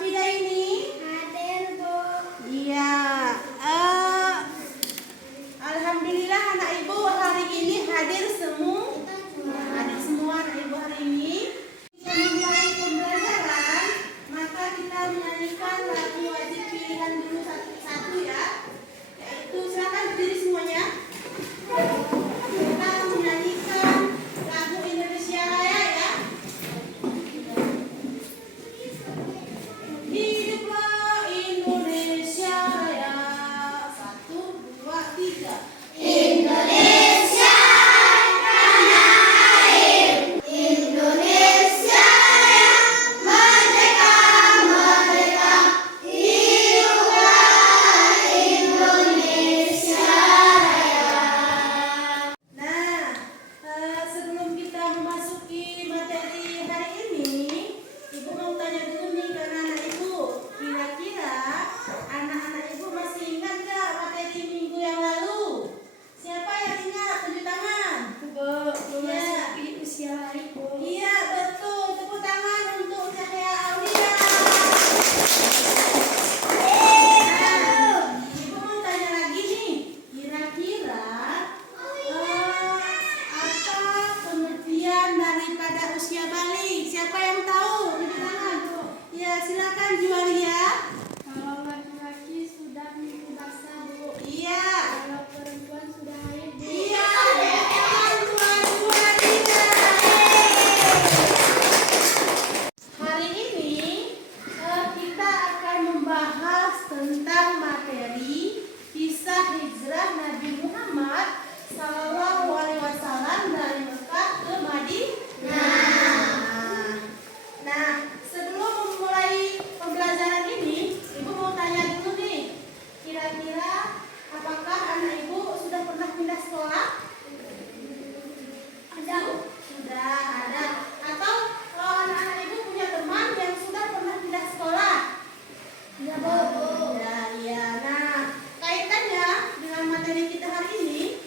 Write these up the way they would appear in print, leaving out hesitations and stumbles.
Hafida ini? Hadir, Bu. Iya. Alhamdulillah anak ibu hari ini hadir semua. Hadir semua anak ibu hari ini. Kita mulai pembelajaran, maka kita menyanyikan lagu wajib pilihan dulu satu-satu ya. Yaitu silakan berdiri semuanya. Kita menyanyikan lagu Indonesia Raya ya. Hiduplah Indonesia Raya. 1, 2, 3. Indonesia tanah air, Indonesia yang merdeka, merdeka. Hiduplah Indonesia Raya. Nah, sebelum kita memasuki materi hari ini, ibu mau tanya dulu nih ke anak ibu. Kira-kira anak-anak ibu masih ingat nggak materi minggu yang lalu? Siapa yang ingat? Tunjuk tangan. Memasuki usia lain, Bu. Iya, betul. Tepuk tangan untuk Cahaya Aulia. Ibu mau tanya lagi nih. Kira-kira apa pengertian daripada usia balik? Siapa yang tahu? Tunjuk tangan. Ya, silakan Jualia. Kalau laki-laki sudah minggu basah, Bu. Iya. Kalau perempuan sudah haid, Bu. Iya, betul Tuan Jualia. Hari ini kita akan membahas tentang materi kisah hijrah Nabi Muhammad Sallallahu Alaihi Wasallam dari Mekah ke Madinah. Nah, sebelum memulai pembelajaran ini, ibu mau tanya dulu nih, kira-kira apakah anak ibu sudah pernah pindah sekolah? Ada, Bu. Sudah ada. Atau anak-anak ibu punya teman yang sudah pernah pindah sekolah? Ada, Bu. Ya, iya. Nah, kaitannya dengan materi kita hari ini,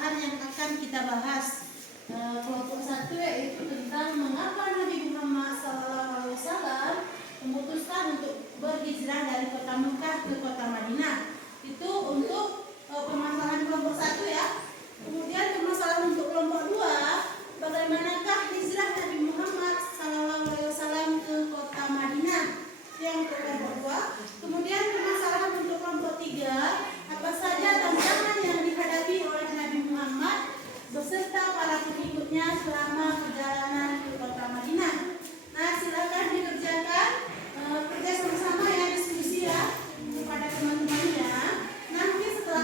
permasalahan yang akan kita bahas. Kelompok 1 yaitu tentang mengapa Nabi Muhammad SAW memutuskan untuk berhijrah dari kota Mekah ke kota Madinah. Itu untuk permasalahan kelompok 1 ya. Kemudian permasalahan untuk kelompok 2, bagaimanakah hijrah Nabi Muhammad SAW ke kota Madinah. Yang untuk kelompok 2. Kemudian permasalahan untuk kelompok 3, apa saja tantangan yang dihadapi oleh Nabi Muhammad beserta para pengikutnya selama perjalanan ke kota Madinah. Nah, silakan dikerjakan kerja sama-sama ya, diskusi ya kepada teman-temannya. Nanti setelah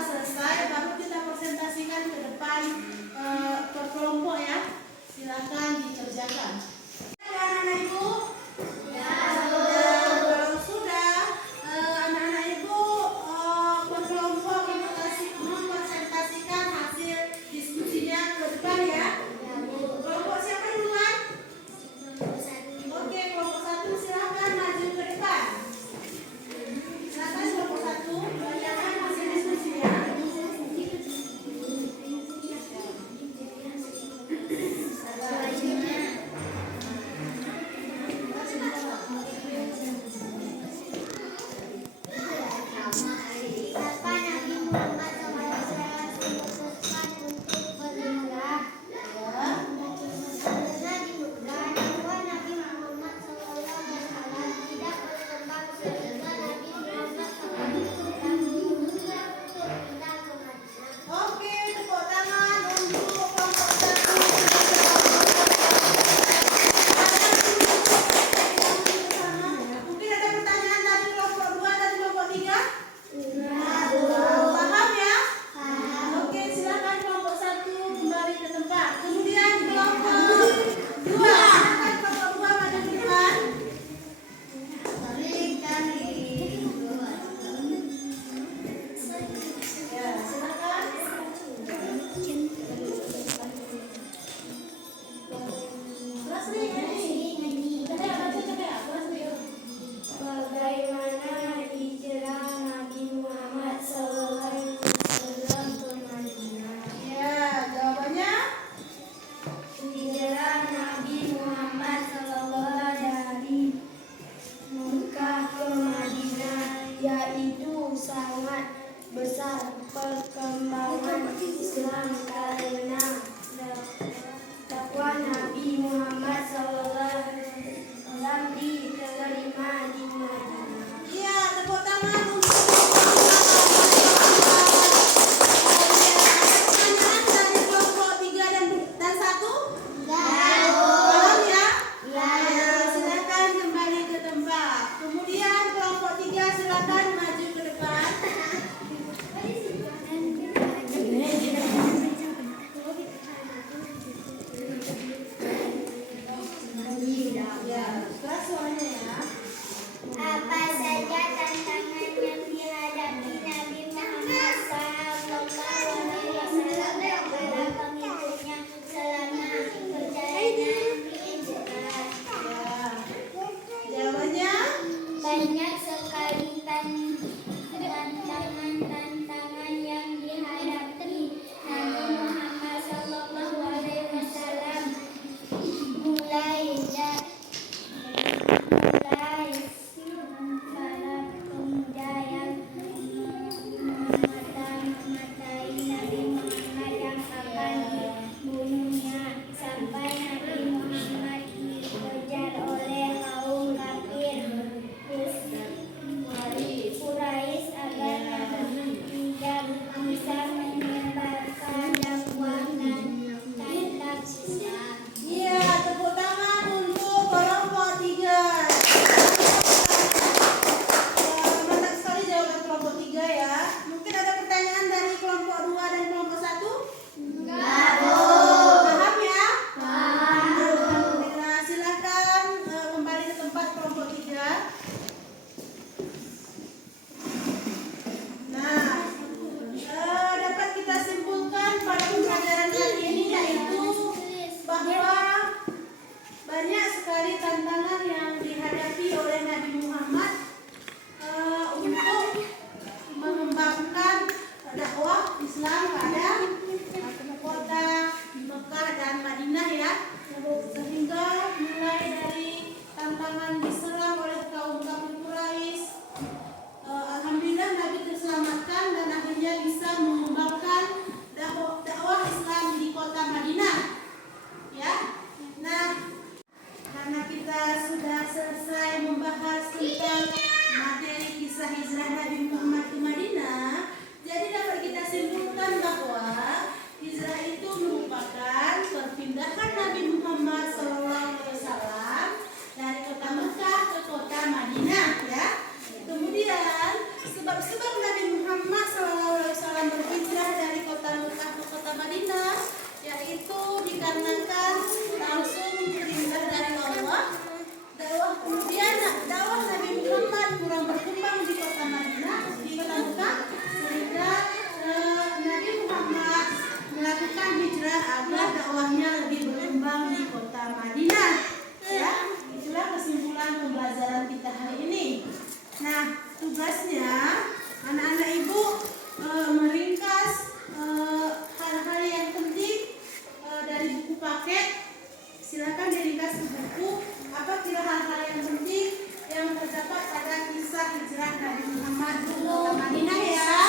dakwahnya lebih berkembang di kota Madinah. Ya, itulah kesimpulan pembelajaran kita hari ini. Nah, tugasnya anak-anak ibu meringkas hal-hal yang penting dari buku paket. Silakan diringkas ke buku. Apa kira hal-hal yang penting yang terdapat pada kisah hijrah Nabi Muhammad ke kota Madinah ya?